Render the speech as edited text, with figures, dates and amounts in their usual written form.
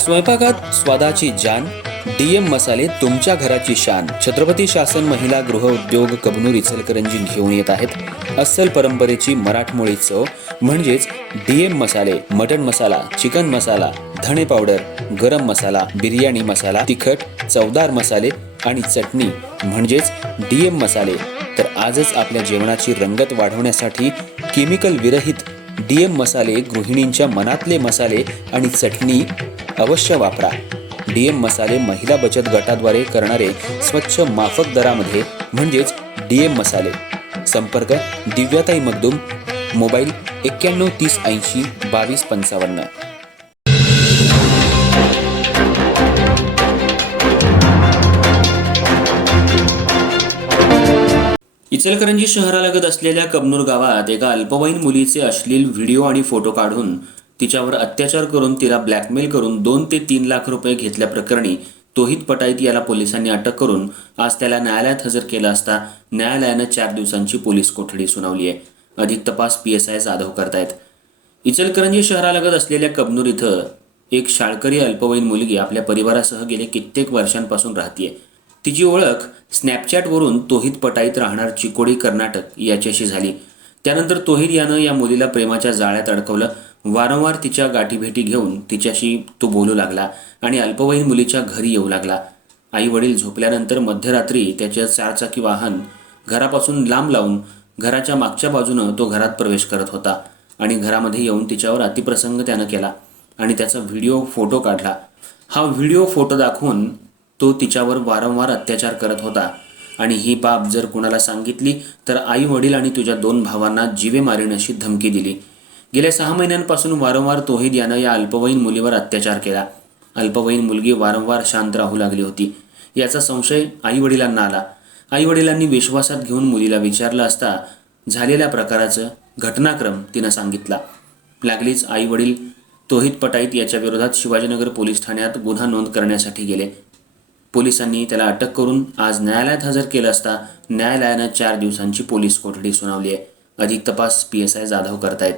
स्वयंपाकात स्वादाची जान, डीएम मसाले तुमच्या घराची शान. छत्रपती शासन महिला गृह उद्योग कबनूर इचलकरंजी घेऊन येत आहेत अस्सल परंपरेची मराठमोळी चव म्हणजेच डीएम मसाले. मटन मसाला, चिकन मसाला, धणे पावडर, गरम मसाला, बिर्याणी मसाला, तिखट चवदार मसाले आणि चटणी म्हणजेच डीएम मसाले. तर आजच आपल्या जेवणाची रंगत वाढवण्यासाठी केमिकल विरहित डीएम मसाले, गृहिणींच्या मनातले मसाले आणि चटणी अवश्य वापरा. डीएम मसाले महिला बचत गटाद्वारे करणारे स्वच्छ माफक दरामध्ये म्हणजेच डीएम मसाले. संपर्क दिव्याताई मगदूम, मोबाईल 9130802255. इचलकरंजी शहरालगत असलेल्या कबनूर गावात एका अल्पवयीन मुलीचे अश्लील व्हिडिओ आणि फोटो काढून तिच्यावर अत्याचार करून तिला ब्लॅकमेल करून 2 ते 3 लाख रुपये घेतल्याप्रकरणी तोहित पटाईत याला पोलिसांनी अटक करून आज त्याला न्यायालयात हजर केलं असता न्यायालयानं 4 दिवसांची पोलीस कोठडी सुनावली आहे. अधिक तपास PSI जाधव करतायत. इचलकरंजी शहरालगत असलेल्या कबनूर इथं एक शाळकरी अल्पवयीन मुलगी आपल्या परिवारासह गेले कित्येक वर्षांपासून राहतीये. तिची ओळख स्नॅपचॅटवरून तोहित पटाईत राहणार चिकोडी कर्नाटक याच्याशी झाली. त्यानंतर तोहित यानं या मुलीला प्रेमाच्या जाळ्यात अडकवलं. वारंवार तिच्या गाठीभेटी घेऊन तिच्याशी तो बोलू लागला आणि अल्पवयीन मुलीच्या घरी येऊ लागला. आई वडील झोपल्यानंतर मध्यरात्री त्याचे 4 चाकी वाहन घरापासून लांब लावून घराच्या मागच्या बाजूनं तो घरात प्रवेश करत होता आणि घरामध्ये येऊन तिच्यावर अतिप्रसंग त्यानं केला आणि त्याचा व्हिडिओ फोटो काढला. हा व्हिडिओ फोटो दाखवून तो तिच्यावर वारंवार अत्याचार करत होता आणि ही बाब जर कुणाला सांगितली तर आई वडील आणि तुझ्या 2 भावांना जीवे मारीन अशी धमकी दिली. गेल्या 6 महिन्यांपासून वारंवार तोहिद यानं या अल्पवयीन मुलीवर अत्याचार केला. अल्पवयीन मुलगी वारंवार शांत राहू लागली होती. याचा संशय आई वडिलांना आला. आई वडिलांनी विश्वासात घेऊन मुलीला विचारलं असता झालेल्या प्रकाराचं घटनाक्रम तिनं सांगितला. लागलीच आई वडील तोहित पटाईत याच्या विरोधात शिवाजीनगर पोलीस ठाण्यात गुन्हा नोंद करण्यासाठी गेले. पोलिसांनी त्याला अटक करून आज न्यायालयात हजर केलं असता न्यायालयानं 4 दिवसांची पोलीस कोठडी सुनावली आहे. अधिक तपास PSI जाधव करतायत.